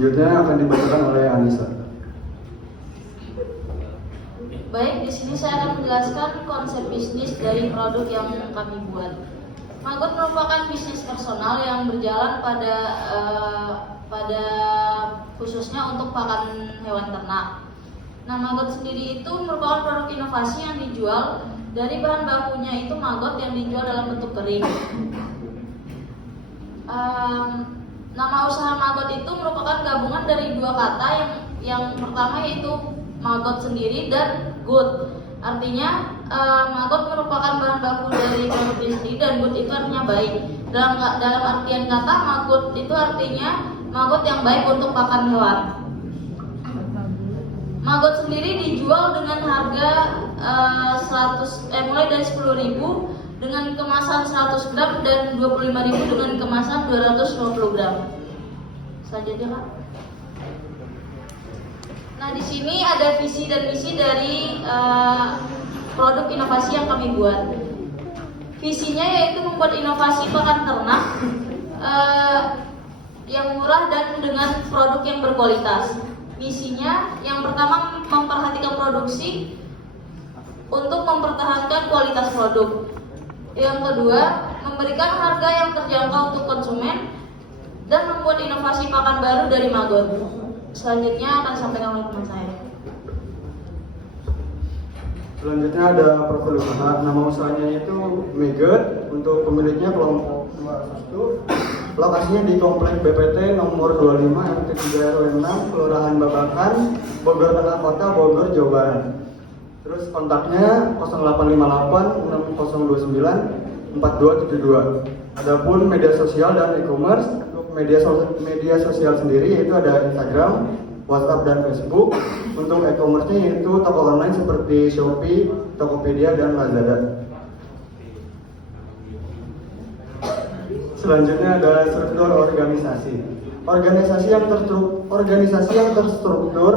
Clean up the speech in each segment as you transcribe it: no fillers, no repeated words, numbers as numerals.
Selanjutnya akan dibacakan oleh Anissa. Baik, di sini saya akan menjelaskan konsep bisnis dari produk yang kami buat. Maggot merupakan bisnis personal yang berjalan pada khususnya untuk pakan hewan ternak. Nah, maggot sendiri itu merupakan produk inovasi yang dijual dari bahan bakunya itu maggot yang dijual dalam bentuk kering. Nama usaha maggot itu merupakan gabungan dari dua kata yang pertama yaitu maggot sendiri dan good. Artinya maggot merupakan bahan baku dari produk sendiri dan good itu artinya baik. Dalam artian kata maggot itu artinya maggot yang baik untuk pakan hewan. Maggot sendiri dijual dengan harga mulai dari 10.000 dengan kemasan 100 gram dan 25.000 dengan kemasan 250 gram. Selanjutnya, Kak. Nah, di sini ada visi dan misi dari produk inovasi yang kami buat. Visinya yaitu membuat inovasi pakan ternak yang murah dan dengan produk yang berkualitas. Misinya yang pertama memperhatikan produksi untuk mempertahankan kualitas produk. Yang kedua, memberikan harga yang terjangkau untuk konsumen dan membuat inovasi pakan baru dari maggot. Selanjutnya akan disampaikan oleh teman saya. Selanjutnya ada profil usaha. Nama usahanya itu Maggot. Untuk pemiliknya kelompok 21. Lokasinya di Komplek BPT nomor 25 RT 3 RW 6 Kelurahan Babakan, Bogor Tengah Kota, Bogor, Jawa Barat. Terus kontaknya 0858 6029 4272. Adapun media sosial dan e-commerce, untuk media sosial sendiri yaitu ada Instagram, WhatsApp dan Facebook. Untuk e-commerce-nya yaitu toko online seperti Shopee, Tokopedia dan Lazada. Selanjutnya ada struktur organisasi. Organisasi yang terstruktur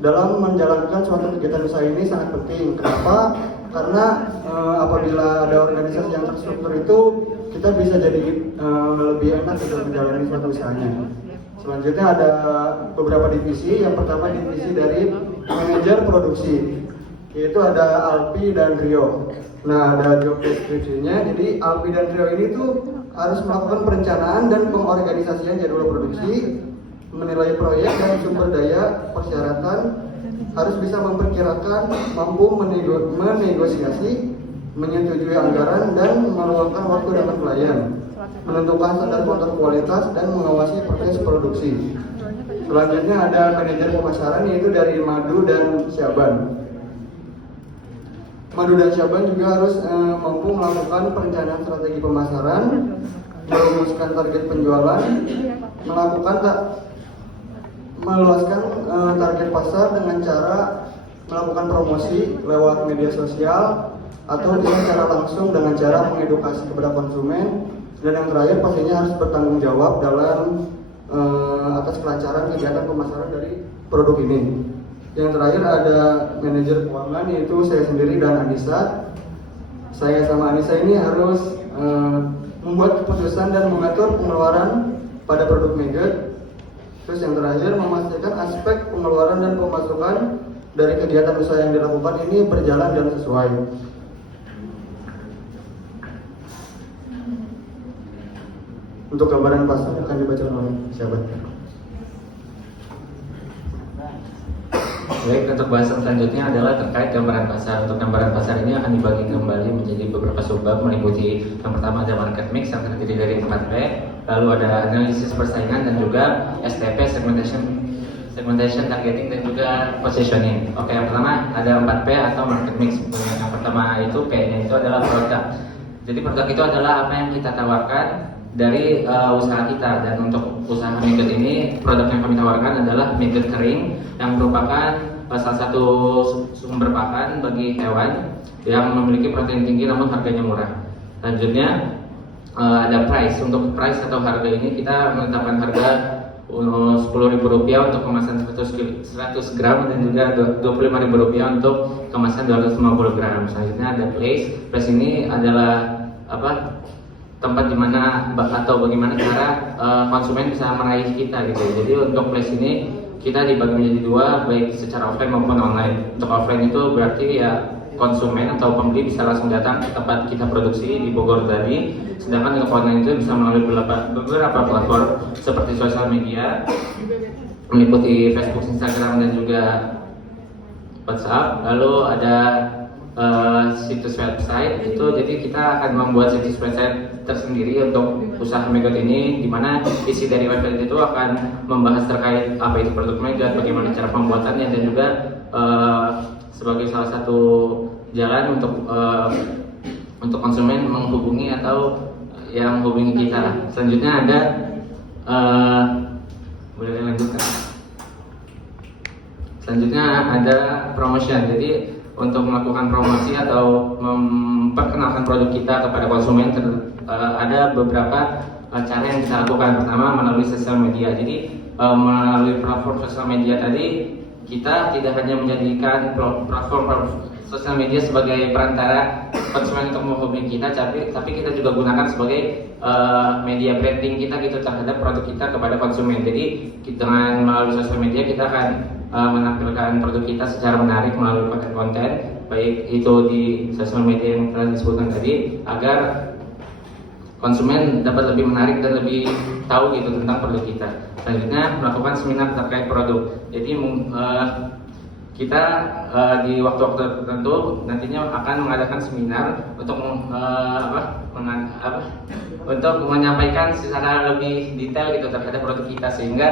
dalam menjalankan suatu kegiatan usaha ini sangat penting. Kenapa? Karena apabila ada organisasi yang terstruktur itu kita bisa jadi lebih enak untuk menjalani suatu usahanya. Selanjutnya ada beberapa divisi. Yang pertama divisi dari manajer produksi, yaitu ada Alpi dan Rio. Nah, ada job description-nya. Jadi Alpi dan Rio ini tuh harus melakukan perencanaan dan pengorganisasian jadwal produksi, menilai proyek dan sumber daya persyaratan, harus bisa memperkirakan, mampu menegosiasi, menyetujui anggaran dan meluangkan waktu dengan klien, menentukan standar kontrol kualitas dan mengawasi proses produksi. Selanjutnya ada manajer pemasaran yaitu dari Madu dan Syaban. Madu dan Syaban juga harus mampu melakukan perencanaan strategi pemasaran, merumuskan target penjualan, meluaskan target pasar dengan cara melakukan promosi lewat media sosial atau dengan cara langsung dengan cara mengedukasi kepada konsumen. Dan yang terakhir pastinya harus bertanggung jawab dalam atas kelancaran kegiatan pemasaran dari produk ini. Yang terakhir ada manajer keuangan yaitu saya sendiri dan Anissa. Saya sama Anissa ini harus membuat keputusan dan mengatur pengeluaran pada produk Maggot. Terus yang terakhir memastikan aspek pengeluaran dan pemasukan dari kegiatan usaha yang dilakukan ini berjalan dan sesuai. Untuk gambaran pasar akan dibaca oleh siapa? Baik, untuk bahasan selanjutnya adalah terkait gambaran pasar. Untuk gambaran pasar ini akan dibagi kembali menjadi beberapa subbab, meliputi yang pertama ada market mix yang terdiri dari 4P, lalu ada analisis persaingan dan juga STP, segmentation, targeting dan juga positioning. Oke, yang pertama ada 4P atau market mix. Yang pertama itu P-nya itu adalah produk. Jadi produk itu adalah apa yang kita tawarkan dari usaha kita. Dan untuk usaha Maggot ini, produk yang kami tawarkan adalah Maggot kering yang merupakan salah satu sumber pakan bagi hewan yang memiliki protein tinggi namun harganya murah. Selanjutnya ada price. Untuk price atau harga ini kita menetapkan harga Rp10.000 untuk kemasan 100 gram dan juga Rp25.000 untuk kemasan 250 gram. Selanjutnya ada place. Place ini adalah tempat dimana atau bagaimana cara konsumen bisa meraih kita gitu. Jadi untuk place ini kita dibagi menjadi dua, baik secara offline maupun online. Untuk offline itu berarti ya konsumen atau pembeli bisa langsung datang ke tempat kita produksi di Bogor tadi. Sedangkan untuk online itu bisa melalui beberapa platform seperti sosial media, meliputi Facebook, Instagram, dan juga WhatsApp. Lalu ada situs website itu, jadi kita akan membuat situs website tersendiri untuk usaha Megot ini, di mana isi dari website itu akan membahas terkait apa itu produk Megot, bagaimana cara pembuatannya, dan juga sebagai salah satu jalan untuk konsumen menghubungi atau yang menghubungi kita. Selanjutnya ada boleh lanjutkan. Selanjutnya ada promotion. Jadi untuk melakukan promosi atau memperkenalkan produk kita kepada konsumen ada beberapa cara yang kita lakukan. Pertama, melalui sosial media. Jadi melalui platform sosial media tadi, kita tidak hanya menjadikan platform sosial media sebagai perantara konsumen untuk menghubungi kita, tapi kita juga gunakan sebagai media branding kita gitu terhadap produk kita kepada konsumen. Jadi dengan melalui sosial media kita akan menampilkan produk kita secara menarik melalui konten-konten, baik itu di sosial media yang telah disebutkan tadi, agar konsumen dapat lebih menarik dan lebih tahu gitu tentang produk kita. Selanjutnya, melakukan seminar terkait produk. Jadi kita di waktu-waktu tertentu nantinya akan mengadakan seminar untuk untuk menyampaikan secara lebih detail gitu terhadap produk kita, sehingga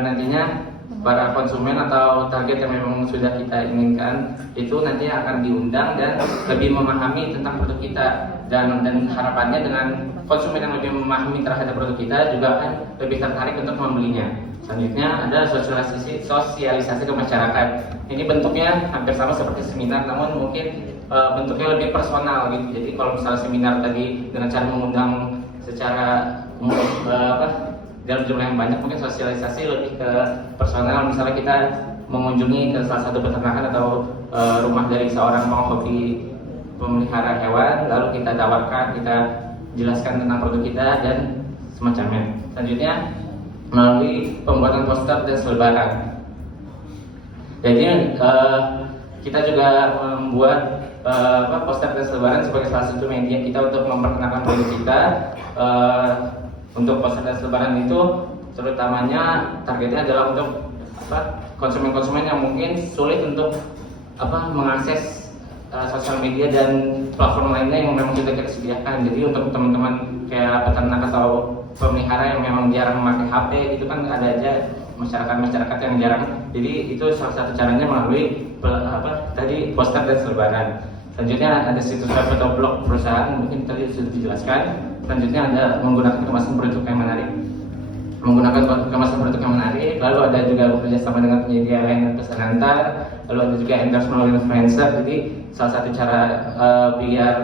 nantinya para konsumen atau target yang memang sudah kita inginkan itu nanti akan diundang dan lebih memahami tentang produk kita, dan harapannya dengan konsumen yang lebih memahami terhadap produk kita juga akan lebih tertarik untuk membelinya. Selanjutnya ada sosialisasi ke masyarakat. Ini bentuknya hampir sama seperti seminar, namun mungkin bentuknya lebih personal gitu. Jadi kalau misalnya seminar tadi dengan cara mengundang secara dalam jumlah yang banyak, mungkin sosialisasi lebih ke personal. Misalnya kita mengunjungi ke salah satu peternakan atau rumah dari seorang penghobi pemelihara hewan, lalu kita tawarkan, kita jelaskan tentang produk kita dan semacamnya. Selanjutnya melalui pembuatan poster dan selebaran. Jadi kita juga membuat poster dan selebaran sebagai salah satu media kita untuk memperkenalkan produk kita. Untuk poster dan selebaran itu terutamanya targetnya adalah untuk konsumen-konsumen yang mungkin sulit untuk mengakses sosial media dan platform lainnya yang memang sudah kita sediakan. Jadi untuk teman-teman kayak peternak atau pemelihara yang memang jarang memakai HP, itu kan ada aja masyarakat yang jarang. Jadi itu salah satu caranya melalui tadi poster dan selebaran. Selanjutnya ada situs web atau blog perusahaan, mungkin tadi sudah dijelaskan. Selanjutnya ada menggunakan kemasan produk yang menarik. Lalu ada juga bekerja sama dengan penyedia layanan pesan antar. Lalu ada juga endorse melalui influencer. Jadi salah satu cara biar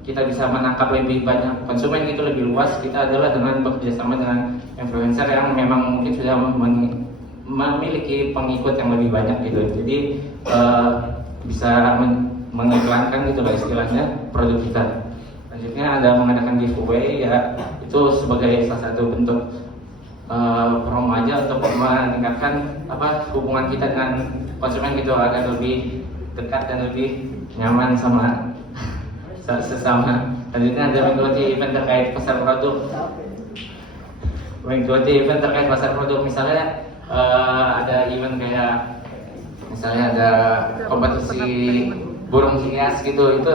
kita bisa menangkap lebih banyak konsumen itu lebih luas, kita adalah dengan bekerja sama dengan influencer yang memang mungkin sudah memiliki pengikut yang lebih banyak gitu. Jadi bisa mengiklankan gitu lah istilahnya produk kita. Selanjutnya ada mengadakan giveaway, ya itu sebagai salah satu bentuk promo aja untuk meningkatkan hubungan kita dengan konsumen gitu agar lebih dekat dan lebih nyaman sama sesama. Selanjutnya ada mengikuti event terkait pasar produk. Misalnya ada event kayak misalnya ada kompetisi burung hias gitu, itu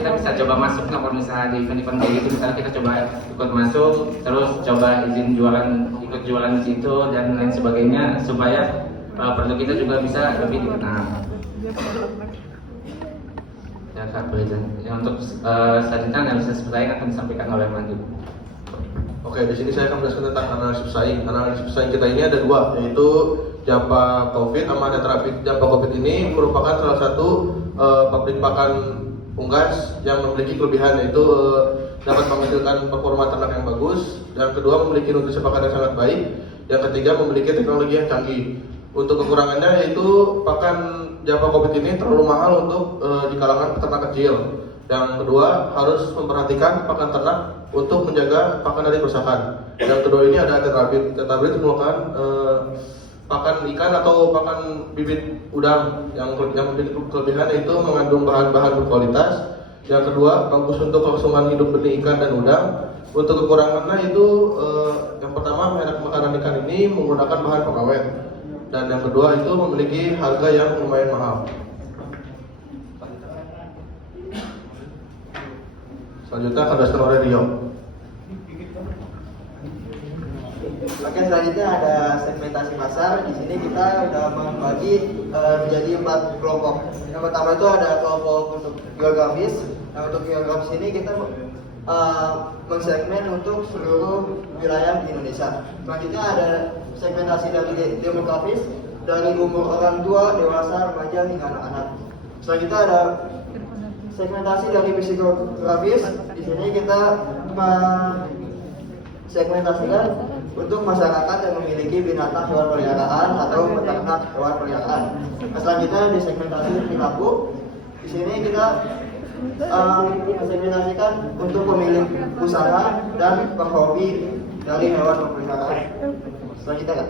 kita bisa coba masuk. Kalau misalnya di event-event kayak gitu, misalnya kita coba ikut masuk, terus coba ikut jualan di situ dan lain sebagainya, supaya produk kita juga bisa lebih dikenal. Ya Kak, boleh. Untuk selanjutnya analisis pesaing akan disampaikan oleh Mandi. Oke, di sini saya akan menjelaskan tentang analisis pesaing. Analisis pesaing kita ini ada dua, yaitu Japa Covid sama ada terapi. Japa Covid ini merupakan salah satu pabrik pakan unggas yang memiliki kelebihan, yaitu dapat menghasilkan performa ternak yang bagus. Yang kedua, memiliki nutrisi pakan yang sangat baik. Yang ketiga, memiliki teknologi yang canggih. Untuk kekurangannya yaitu pakan Japa Covid ini terlalu mahal untuk di kalangan peternak kecil. Yang kedua, harus memperhatikan pakan ternak untuk menjaga pakan dari kerusakan. Yang kedua ini ada tetrabit. Tetrabit itu merupakan pakan ikan atau pakan bibit udang yang memiliki kelebihan yaitu mengandung bahan-bahan berkualitas. Yang kedua, bagus untuk kelangsungan hidup benih ikan dan udang. Untuk kekurangannya itu yang pertama, merek makanan ikan ini menggunakan bahan pengawet. Dan yang kedua itu memiliki harga yang lumayan mahal. Selanjutnya akan dijelaskan oleh Rio. Oke, selanjutnya ada segmentasi pasar. Di sini kita sudah membagi menjadi 4 kelompok. Yang pertama itu ada kelompok untuk geografis. Nah, untuk geografis ini kita mensegmen untuk seluruh wilayah di Indonesia. Selanjutnya ada segmentasi dari demografis, dari umur orang tua, dewasa, remaja hingga anak-anak. Selanjutnya ada segmentasi dari psikografis. Di sini kita segmentasikan untuk masyarakat yang memiliki binatang hewan peliharaan atau peternak hewan peliharaan. Nah, selanjutnya di segmentasi perilaku. Di sini kita segmentasikan untuk pemilik usaha dan penghobi dari hewan peliharaan. Selanjutnya kan?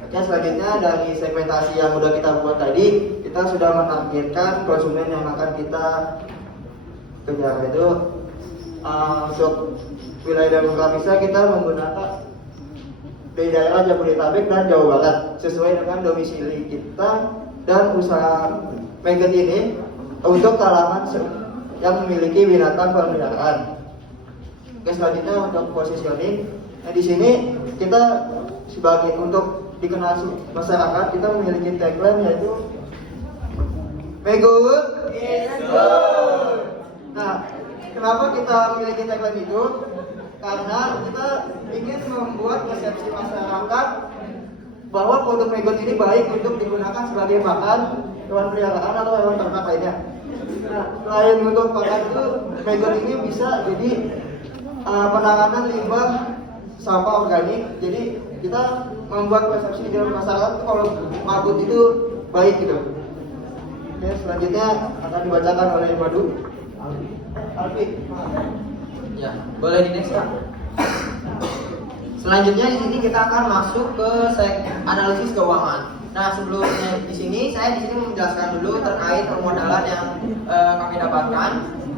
Oke, selanjutnya dari segmentasi yang sudah kita buat tadi, kita sudah menargetkan konsumen yang akan kita kejar. Itu untuk wilayah demografisnya kita menggunakan di daerah Jabodetabek dan Jawa Barat sesuai dengan domisili kita dan usaha Megat ini untuk kalangan yang memiliki binatang peliharaan. Oke, selanjutnya untuk positioning. Nah, di sini kita sebagai untuk dikenal masyarakat, kita memiliki tagline yaitu Megut is good. Nah, kenapa kita memiliki tagline itu? Karena kita ingin membuat persepsi masyarakat bahwa produk Megot ini baik untuk digunakan sebagai pakan hewan peliharaan atau hewan ternak lainnya. Nah, selain untuk pakan itu, Megot ini bisa jadi penanganan limbah sampah organik. Jadi kita membuat persepsi di masyarakat itu kalau Megot itu baik gitu. Oke, selanjutnya akan dibacakan oleh Madu. Alfi. Ya, boleh di next Pak. Selanjutnya di sini kita akan masuk ke analisis keuangan. Nah, sebelumnya di sini menjelaskan dulu terkait permodalan yang kami dapatkan,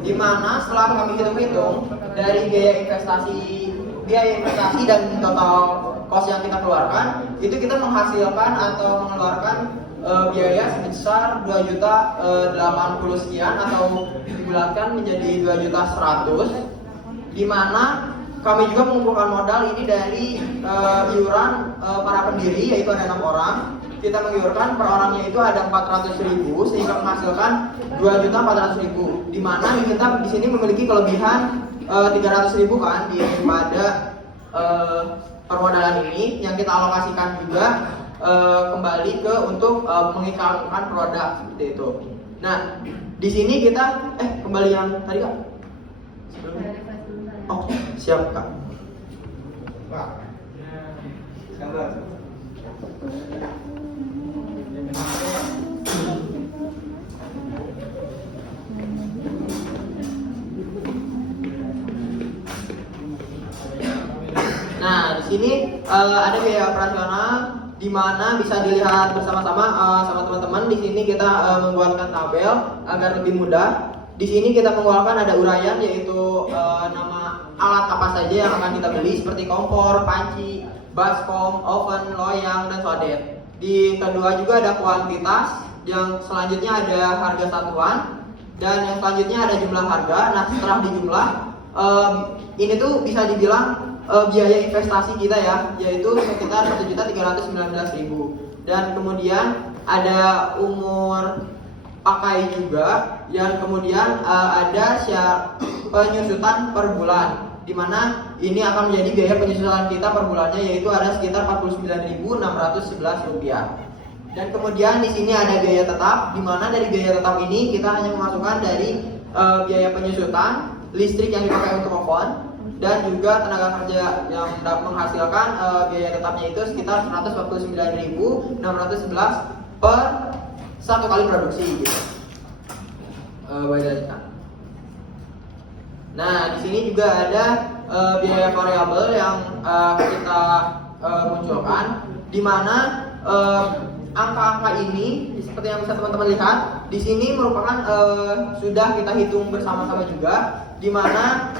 di mana setelah kami hitung-hitung dari biaya investasi dan total cost yang kita keluarkan, itu kita menghasilkan atau mengeluarkan biaya sebesar 2.080 sekian atau dibulatkan menjadi 2.100.000, di mana kami juga mengumpulkan modal ini dari iuran para pendiri, yaitu ada 6 orang. Kita mengiurkan per orangnya itu ada 400.000 sehingga menghasilkan 2.400.000, di mana kita di sini memiliki kelebihan 300.000 kan pada permodalan ini yang kita alokasikan juga kembali ke untuk mengiklankan produk seperti itu. Nah, di sini kita kembali yang tadi Kak. Oh, siap Kak. Nah, di sini ada biaya operasional di mana bisa dilihat bersama-sama sama teman-teman. Di sini kita membuatkan tabel agar lebih mudah. Di sini kita mengeluarkan ada uraian yaitu nama alat apa saja yang akan kita beli seperti kompor, panci, baskom, oven, loyang, dan sodet. Di kedua juga ada kuantitas, yang selanjutnya ada harga satuan, dan yang selanjutnya ada jumlah harga. Nah, setelah dijumlah, ini tuh bisa dibilang biaya investasi kita ya, yaitu sekitar 1.319.000. Dan kemudian ada umur pakai juga, yang kemudian ada penyusutan per bulan, di mana ini akan menjadi biaya penyusutan kita per bulannya yaitu ada sekitar 49.611 rupiah. Dan kemudian di sini ada biaya tetap, di mana dari biaya tetap ini kita hanya memasukkan dari biaya penyusutan, listrik yang dipakai untuk oven, dan juga tenaga kerja yang menghasilkan biaya tetapnya itu sekitar 149.611 per satu kali produksi gitu. boleh dilanjutkan. Nah, di sini juga ada biaya variabel yang kita munculkan, di mana angka-angka ini seperti yang bisa teman-teman lihat di sini merupakan sudah kita hitung bersama-sama juga, di mana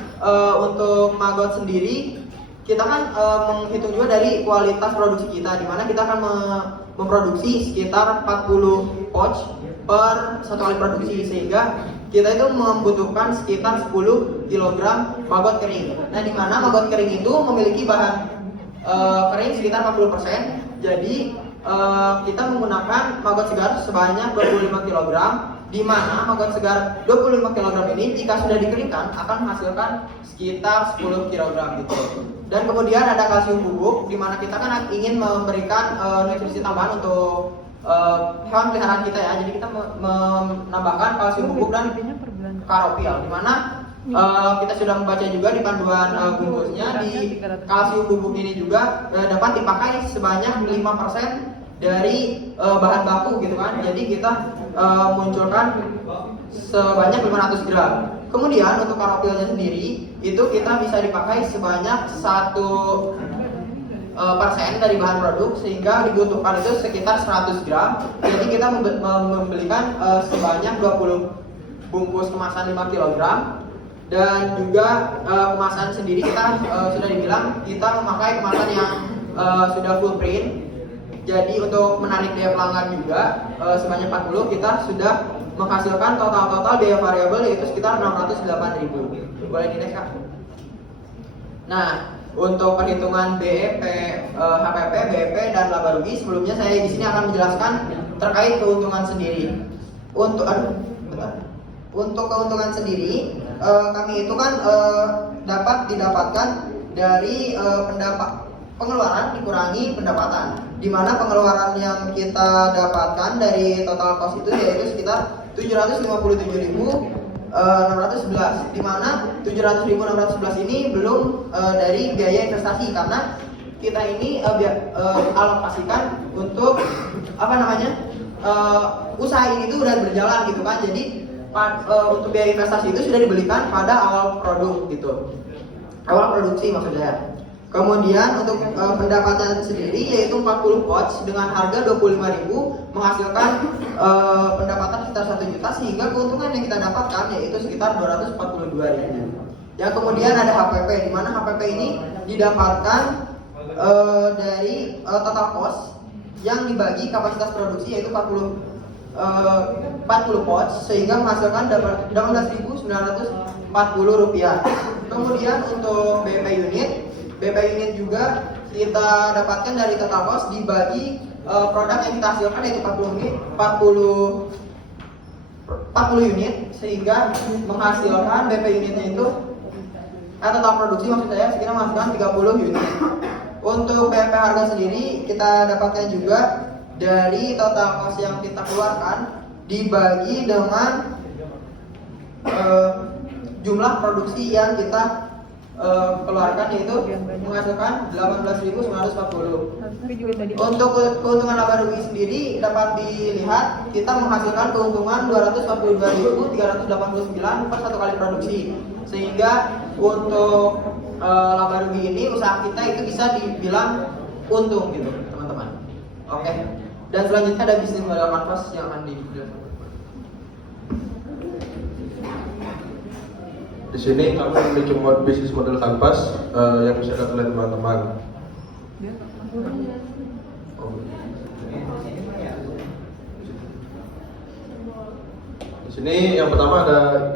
untuk Magot sendiri kita kan menghitung juga dari kualitas produksi kita, di mana kita akan memproduksi sekitar 40 pouch per satu kali produksi, sehingga kita itu membutuhkan sekitar 10 kg maggot kering. Nah, di mana maggot kering itu memiliki bahan kering sekitar 40%. Jadi kita menggunakan maggot segar sebanyak 25 kg, di mana maggot segar 25 kg ini jika sudah dikeringkan akan menghasilkan sekitar 10 kg gitu. Dan kemudian ada kalsium bubuk, di mana kita kan ingin memberikan nutrisi tambahan untuk hewan peliharaan kita ya. Jadi kita menambahkan kalsium bubuk dan karopial, di mana kita sudah membaca juga di panduan bungkusnya, di kalsium bubuk ini juga dapat dipakai sebanyak 5% dari bahan baku gitu kan. Jadi kita munculkan sebanyak 500 gram. Kemudian untuk karopialnya sendiri itu kita bisa dipakai sebanyak 1% dari bahan produk, sehingga dibutuhkan itu sekitar 100 gram. Jadi kita membelikan sebanyak 20 bungkus kemasan 5 kg. Dan juga kemasan sendiri kita sudah dibilang kita memakai kemasan yang sudah full print. Jadi untuk menarik daya pelanggan juga sebanyak 40, kita sudah menghasilkan total biaya variabel yaitu sekitar 608.000. Boleh di next Kak? Nah, untuk perhitungan BEP, HPP, BEP dan laba rugi, sebelumnya saya di sini akan menjelaskan terkait keuntungan sendiri. Untuk keuntungan sendiri, kami itu kan dapat didapatkan dari pengeluaran dikurangi pendapatan, di mana pengeluaran yang kita dapatkan dari total cost itu yaitu sekitar 757.611, di mana 700.611 ini belum dari biaya investasi, karena kita ini alokasikan untuk usaha ini itu udah berjalan gitu kan. Jadi untuk biaya investasi itu sudah dibelikan pada awal produk gitu, awal produksi maksudnya. Kemudian untuk pendapatan sendiri yaitu 40 pouch dengan harga 25.000 menghasilkan pendapatan sekitar 1 juta, sehingga keuntungan yang kita dapatkan yaitu sekitar 242.000. Ya, kemudian ada HPP, di mana HPP ini didapatkan dari total cost yang dibagi kapasitas produksi yaitu 40 pouch, sehingga menghasilkan 18.940 rupiah. Kemudian untuk BP unit juga kita dapatkan dari total cost dibagi produk yang kita hasilkan yaitu 40 unit, sehingga menghasilkan BP unitnya itu total produksi maksud saya sekitar menghasilkan 30 unit. Untuk BP harga sendiri kita dapatkan juga dari total cost yang kita keluarkan dibagi dengan jumlah produksi yang kita keluarkan, yaitu menghasilkan 18.940. Untuk keuntungan laba rugi sendiri dapat dilihat kita menghasilkan keuntungan 242.389 per satu kali produksi, sehingga untuk laba rugi ini usaha kita itu bisa dibilang untung gitu teman-teman. Oke. Dan selanjutnya ada bisnis model kanvas yang akan dijelaskan. Di sini kami memiliki bisnis model kanvas yang bisa dilihat oleh teman-teman. Di sini yang pertama ada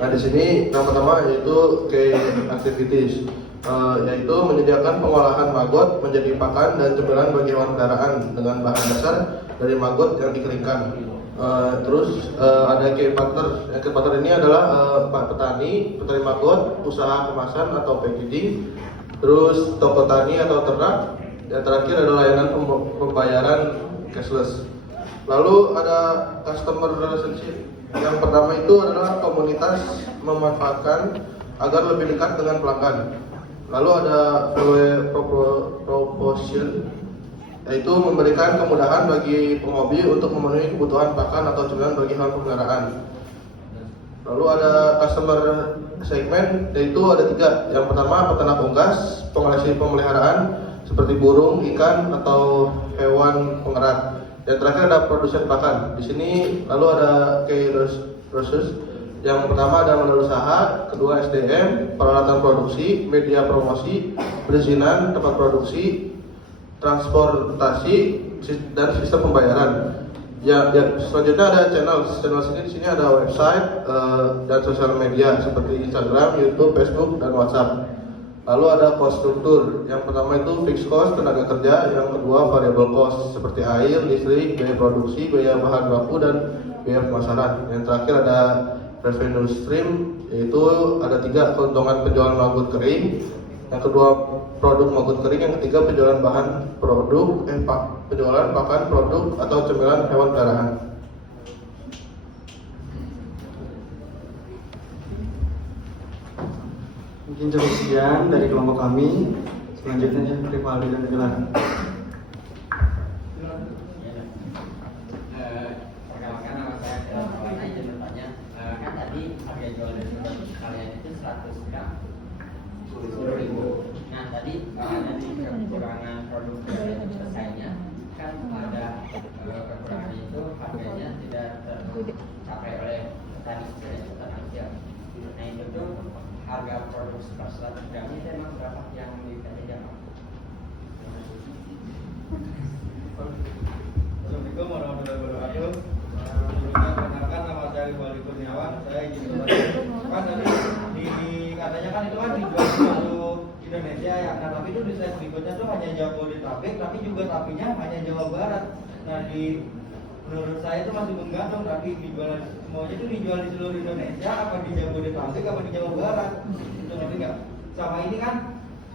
Nah, di sini yang pertama yaitu key activities, yaitu menyediakan pengolahan maggot menjadi pakan dan cemilan bagi hewan peliharaan dengan bahan dasar dari maggot yang dikeringkan. Terus ada key partner. Key partner ini adalah petani maggot, usaha kemasan atau packaging, terus toko tani atau ternak. Yang terakhir adalah layanan pembayaran cashless. Lalu ada customer relationship. Yang pertama itu adalah komunitas memanfaatkan agar lebih dekat dengan pelanggan. Lalu ada value proposition, yaitu memberikan kemudahan bagi penghobi untuk memenuhi kebutuhan pakan atau cemilan bagi hewan peliharaan. Lalu ada customer segment, yaitu ada 3. Yang pertama peternak unggas, penghasil pemeliharaan seperti burung, ikan atau hewan pengerat. Dan terakhir ada produsen pakan. Di sini lalu ada key resources. Yang pertama ada modal usaha, kedua SDM, peralatan produksi, media promosi, perizinan, tempat produksi, transportasi, dan sistem pembayaran. Ya, selanjutnya ada channel sini. Di sini ada website dan sosial media seperti Instagram, YouTube, Facebook, dan WhatsApp. Lalu ada cost struktur. Yang pertama itu fixed cost tenaga kerja, yang kedua variable cost seperti air, listrik, biaya produksi, biaya bahan baku, dan biaya pemasaran. Yang terakhir ada revenue stream, yaitu ada 3, keuntungan penjualan maggot kering, yang kedua produk maggot kering, yang ketiga penjualan bahan produk, penjualan pakan produk atau cemilan hewan peliharaan. Mungkin cukup sekian dari kelompok kami. Selanjutnya Rivaldi dan Gilang. Perkenalkan, nama saya Maulana, izin bertanya. Kan tadi harga jual dari produk kalian itu 100 gram 10.000. Nah tadi ada di kekurangan produk dari selesainya, kan ada kekurangan itu harganya tidak tercapai oleh petani siap. Nah itu tuh harga produk per 100 gram itu emang berapa yang dikasih jamaah? Assalamualaikum warahmatullahi wabarakatuh. Sebelumnya perkenalkan, nama saya Rivaldi Kurniawan. Saya izin bertanya. Kan tadi katanya kan itu kan dijual di seluruh Indonesia ya. Nah tapi itu di slide berikutnya tuh hanya Jabodetabek, tapi juga tapinya hanya Jawa Barat. Nah menurut saya itu masih menggantung, tapi dijual semuanya itu dijual di seluruh Indonesia, apa di Jabodetabek, apa di Jawa Barat? Itu ngerti nggak? Sama ini kan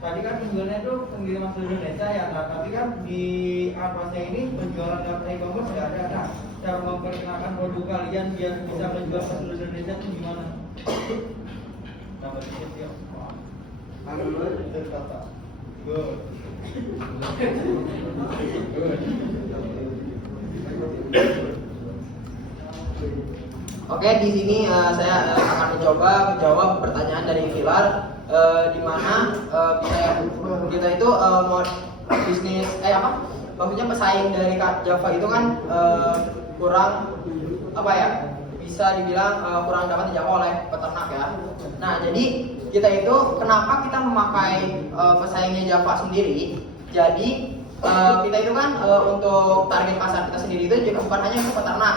tadi kan penjualannya itu pengiriman seluruh Indonesia ya, nah tapi kan di atasnya ini penjualan data e-commerce nggak ada. Nah, cara memperkenalkan produk kalian biar bisa menjual ke seluruh Indonesia itu gimana? Tambah dikit ya. Itu kata. Good. Oke, di sini saya akan mencoba menjawab pertanyaan dari Hilal, di mana kita itu mau bisnis maksudnya pesaing dari Java itu kan kurang bisa dibilang kurang dapat dijangkau oleh peternak ya. Nah jadi kita itu kenapa kita memakai pesaingnya Java sendiri? Jadi kita itu kan untuk target pasar kita sendiri itu juga bukan hanya untuk peternak,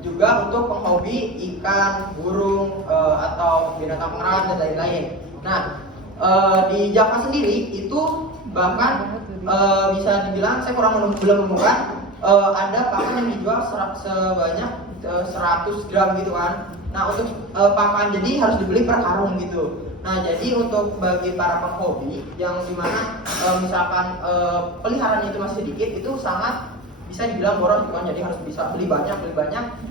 juga untuk penghobi ikan, burung, atau binatang pengerat dan lain-lain. Nah, di Java sendiri itu bahkan bisa dibilang saya belum menemukan ada pakan yang dijual sebanyak 100 gram gitu kan. Nah, untuk pakan jadi harus dibeli per karung gitu. Nah, jadi untuk bagi para penghobi yang dimana misalkan peliharaannya itu masih sedikit, itu sangat bisa dibilang boros kan, jadi harus bisa beli banyak,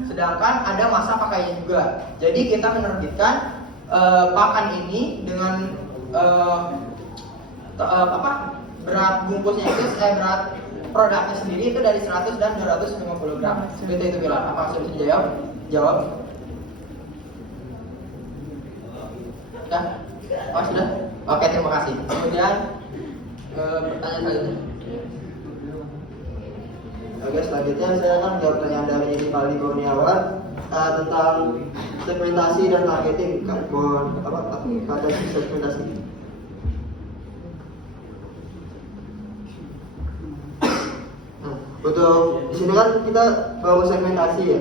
sedangkan ada masa pakainya juga. Jadi kita menerbitkan pakan ini dengan berat bungkusnya itu berat produknya sendiri itu dari 100 dan 250 gram. Seperti itu Bilal. Apa sudah bisa jawab? Sudah? Oh sudah? Oke, terima kasih. Kemudian pertanyaan selanjutnya. Oke, selanjutnya saya akan menjawab pertanyaan dari Rivaldi Kurniawan tentang segmentasi dan targeting. Mohon kata segmentasi. Nah, untuk di sini kan kita bawa segmentasi ya.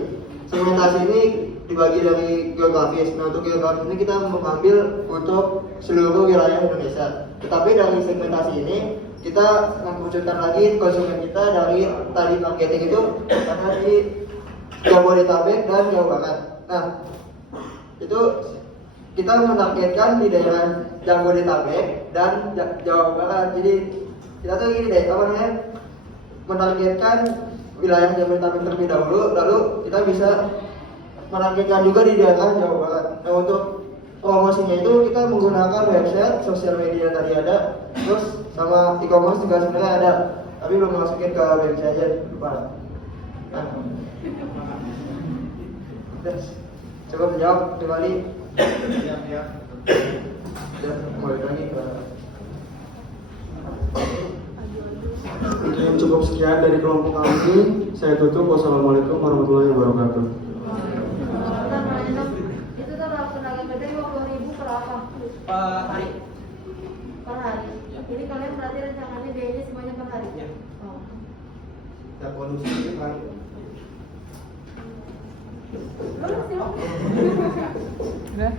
Segmentasi ini dibagi dari geografis. Nah, untuk geografis ini kita mengambil untuk seluruh wilayah Indonesia. Tetapi dari segmentasi ini kita mengerucutkan lagi konsumen kita dari tadi targeting itu ada di Jabodetabek dan Jawa Barat. Nah, itu kita menargetkan di daerah Jabodetabek dan Jawa Barat. Jadi kita tuh gini deh, menargetkan wilayah Jabodetabek terlebih dahulu, lalu kita bisa menargetkan juga di daerah Jawa Barat. Nah, untuk promosinya itu kita menggunakan website, sosial media tadi ada, terus sama e-commerce juga sebenarnya ada, tapi belum masukin ke website aja lupa. Nah. Terus, coba menjawab kembali. Siap. Ya, balik lagi ke. Mungkin cukup sekian dari kelompok kami. Saya tutup. Wassalamualaikum warahmatullahi wabarakatuh. Itu total tenaga kerja 20.000 per apa? Per hari. Per hari. Jadi kalian berarti rencananya biayanya semuanya per hari? Ya. Oh. Ya kondisi itu kan. Lulus ya?